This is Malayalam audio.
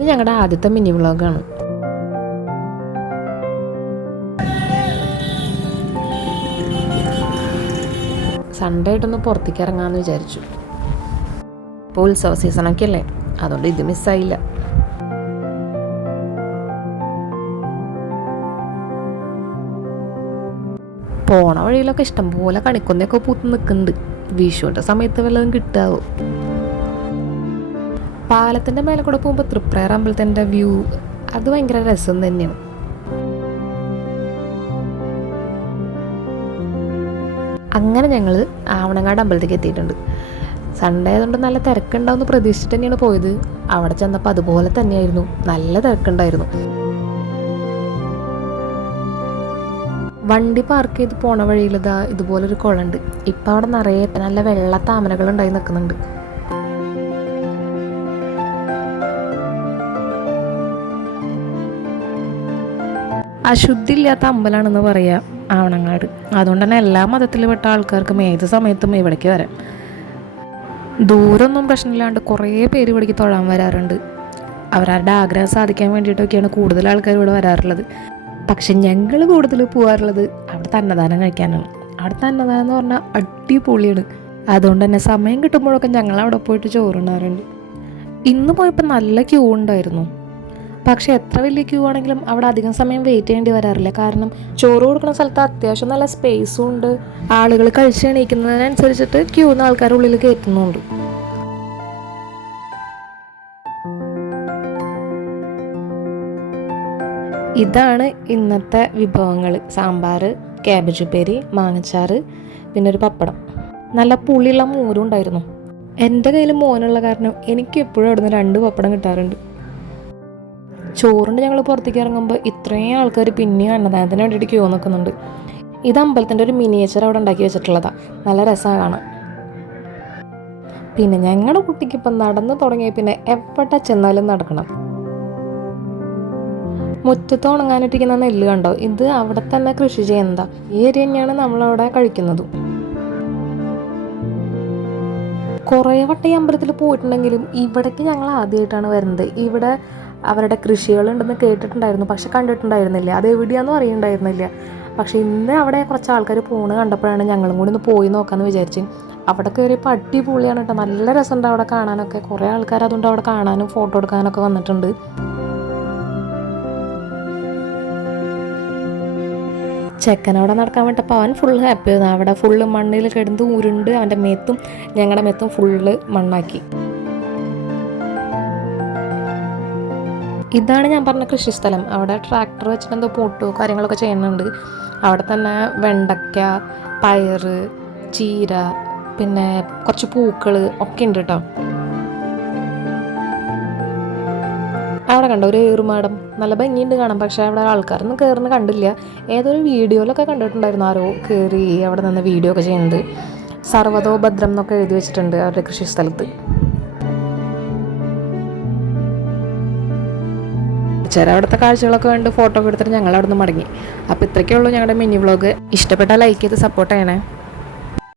ഇത് ഞങ്ങളുടെ ആദ്യത്തെ മിനി വ്ളോഗാണ്. സൺഡേ ആയിട്ടൊന്ന് പുറത്തേക്ക് ഇറങ്ങാമെന്ന് വിചാരിച്ചു. ഇപ്പോൾ ഉത്സവ സീസണൊക്കെ അല്ലേ, അതുകൊണ്ട് ഇത് മിസ്സായില്ല. പോണ വഴിയിലൊക്കെ ഇഷ്ടംപോലെ കണിക്കൊന്നയൊക്കെ പൂത്ത് നിൽക്കുന്നുണ്ട്. വിഷുവിൻ്റെ സമയത്ത് വല്ലതും കിട്ടാവോ. പാലത്തിൻ്റെ മേലെ കൂടെ പോകുമ്പോൾ തൃപ്രയാർ അമ്പലത്തിൻ്റെ വ്യൂ അത് ഭയങ്കര രസം തന്നെയാണ്. അങ്ങനെ ഞങ്ങൾ ആവണങ്ങാട് അമ്പലത്തേക്ക് എത്തിയിട്ടുണ്ട്. സൺഡേ ആയതുകൊണ്ട് നല്ല തിരക്കുണ്ടാവുമെന്ന് പ്രതീക്ഷിച്ചിട്ട് തന്നെയാണ് പോയത്. അവിടെ ചെന്നപ്പോൾ അതുപോലെ തന്നെയായിരുന്നു, നല്ല തിരക്കുണ്ടായിരുന്നു. വണ്ടി പാർക്ക് ചെയ്ത് പോണ വഴിയിൽ ഇതുപോലൊരു കുളമുണ്ട്. ഇപ്പം അവിടെ നിറയെ നല്ല വെള്ള താമരകൾ ഉണ്ടായി നിൽക്കുന്നുണ്ട്. അശുദ്ധി ഇല്ലാത്ത അമ്പലമാണെന്ന് പറയാം ആവണങ്ങാട്. അതുകൊണ്ട് തന്നെ എല്ലാ മതത്തിൽ പെട്ട ആൾക്കാർക്കും ഏത് സമയത്തും ഇവിടേക്ക് വരാം. ദൂരമൊന്നും പ്രശ്നമില്ലാണ്ട് കുറേ പേര് ഇവിടേക്ക് തൊഴാൻ വരാറുണ്ട്. അവരവരുടെ ആഗ്രഹം സാധിക്കാൻ വേണ്ടിയിട്ടൊക്കെയാണ് കൂടുതൽ ആൾക്കാർ ഇവിടെ വരാറുള്ളത്. പക്ഷെ ഞങ്ങൾ കൂടുതൽ പോകാറുള്ളത് അവിടുത്തെ അന്നദാനം കഴിക്കാനാണ്. അവിടുത്തെ അന്നദാനം എന്ന് പറഞ്ഞാൽ അടിപൊളിയാണ്. അതുകൊണ്ട് തന്നെ സമയം കിട്ടുമ്പോഴൊക്കെ ഞങ്ങൾ അവിടെ പോയിട്ട് ചോറുണ്ണാറുണ്ട്. ഇന്ന് പോയപ്പോൾ നല്ല ക്യൂ ഉണ്ടായിരുന്നു. പക്ഷെ എത്ര വലിയ ക്യൂ ആണെങ്കിലും അവിടെ അധികം സമയം വെയിറ്റ് ചെയ്യേണ്ടി വരാറില്ല. കാരണം ചോറ് കൊടുക്കുന്ന സ്ഥലത്ത് അത്യാവശ്യം നല്ല സ്പേസും ഉണ്ട്. ആളുകൾ കഴിച്ച് എണീക്കുന്നതിനനുസരിച്ചിട്ട് ക്യൂന്ന് ആൾക്കാർ ഉള്ളിൽ കയറ്റുന്നുണ്ട്. ഇതാണ് ഇന്നത്തെ വിഭവങ്ങൾ: സാമ്പാർ, ക്യാബേജ് ഉപ്പേരി, മാങ്ങച്ചാറ്, പിന്നെ ഒരു പപ്പടം. നല്ല പുളിയുള്ള മോരും ഉണ്ടായിരുന്നു. എൻ്റെ കയ്യിൽ മോനുള്ള കാരണം എനിക്ക് എപ്പോഴും അവിടുന്ന് 2 പപ്പടം കിട്ടാറുണ്ട്. ചോറുണ്ട് ഞങ്ങൾ പുറത്തേക്ക് ഇറങ്ങുമ്പോൾ ഇത്രയും ആൾക്കാർ പിന്നെയും അന്നദാനത്തിന് വേണ്ടിയിട്ട് ക്യൂ നിൽക്കുന്നുണ്ട്. ഇത് അമ്പലത്തിൻ്റെ ഒരു മിനിയേച്ചർ അവിടെ ഉണ്ടാക്കി വെച്ചിട്ടുള്ളതാണ്. നല്ല രസമാണ് കാണാൻ. പിന്നെ ഞങ്ങളുടെ കുട്ടിക്കിപ്പം നടന്ന് തുടങ്ങിയ പിന്നെ എവിടെ ചെന്നാലും നടക്കണം. മുറ്റത്ത് ഉണങ്ങാനിട്ടിരിക്കുന്ന നെല്ല് കണ്ടോ? ഇത് അവിടെ തന്നെ കൃഷി ചെയ്യുന്നതാ. ഈ ഏരിയ തന്നെയാണ് നമ്മളവിടെ കഴിക്കുന്നതും. കുറേ വട്ടം ഈ അമ്പലത്തിൽ പോയിട്ടുണ്ടെങ്കിലും ഇവിടേക്ക് ഞങ്ങൾ ആദ്യമായിട്ടാണ് വരുന്നത്. ഇവിടെ അവരുടെ കൃഷികളുണ്ടെന്ന് കേട്ടിട്ടുണ്ടായിരുന്നു, പക്ഷെ കണ്ടിട്ടുണ്ടായിരുന്നില്ല. അത് എവിടെയാണെന്നും അറിയണ്ടായിരുന്നില്ല. പക്ഷെ ഇന്ന് അവിടെ കുറച്ച് ആൾക്കാർ പോണ് കണ്ടപ്പോഴാണ് ഞങ്ങളും കൂടി ഒന്ന് പോയി നോക്കാമെന്ന് വിചാരിച്ചു. അവിടെ കയറിയപ്പോൾ അടിപൊളിയാണ് കേട്ടോ. നല്ല രസമുണ്ട് അവിടെ കാണാനൊക്കെ. കുറേ ആൾക്കാർ അതുകൊണ്ട് അവിടെ കാണാനും ഫോട്ടോ എടുക്കാനൊക്കെ വന്നിട്ടുണ്ട്. ചെക്കനവിടെ നടക്കാൻ വേണ്ടിയപ്പോൾ അവൻ ഫുൾ ഹാപ്പി ആയിരുന്നു. അവിടെ ഫുള്ള് മണ്ണിൽ കിടന്ന് ഉരുണ്ട് അവൻ്റെ മേത്തും ഞങ്ങളുടെ മേത്തും ഫുള്ള് മണ്ണാക്കി. ഇതാണ് ഞാൻ പറഞ്ഞ കൃഷിസ്ഥലം. അവിടെ ട്രാക്ടർ വെച്ചിട്ട് എന്തോ പോട്ടോ കാര്യങ്ങളൊക്കെ ചെയ്യുന്നുണ്ട്. അവിടെ തന്നെ വെണ്ടയ്ക്ക, പയറ്, ചീര, പിന്നെ കുറച്ച് പൂക്കൾ ഒക്കെ ഉണ്ട് കേട്ടോ. അവിടെ കണ്ടോ ഒരു ഏറുമാടം, നല്ല ഭംഗിയുണ്ട് കാണാൻ. പക്ഷേ അവിടെ ആൾക്കാരൊന്നും കയറുന്ന കണ്ടില്ല. ഏതൊരു വീഡിയോയിലൊക്കെ കണ്ടിട്ടുണ്ടായിരുന്നു ആരോ കയറി അവിടെ നിന്ന് വീഡിയോ ഒക്കെ ചെയ്യുന്നത്. സർവ്വതോ ഭദ്രം എന്നൊക്കെ എഴുതി വെച്ചിട്ടുണ്ട് അവരുടെ കൃഷി സ്ഥലത്ത്. അവിടുത്തെ കാഴ്ചകളൊക്കെ കണ്ട് ഫോട്ടോ ഒക്കെ എടുത്തിട്ട് ഞങ്ങൾ അവിടെ നിന്ന് മടങ്ങി. അപ്പോൾ ഇത്രയൊക്കെ ഉള്ളൂ ഞങ്ങളുടെ മിനി വ്ളോഗ്. ഇഷ്ടപ്പെട്ടാൽ ലൈക്ക് ചെയ്ത് സപ്പോർട്ട് ചെയ്യണേ.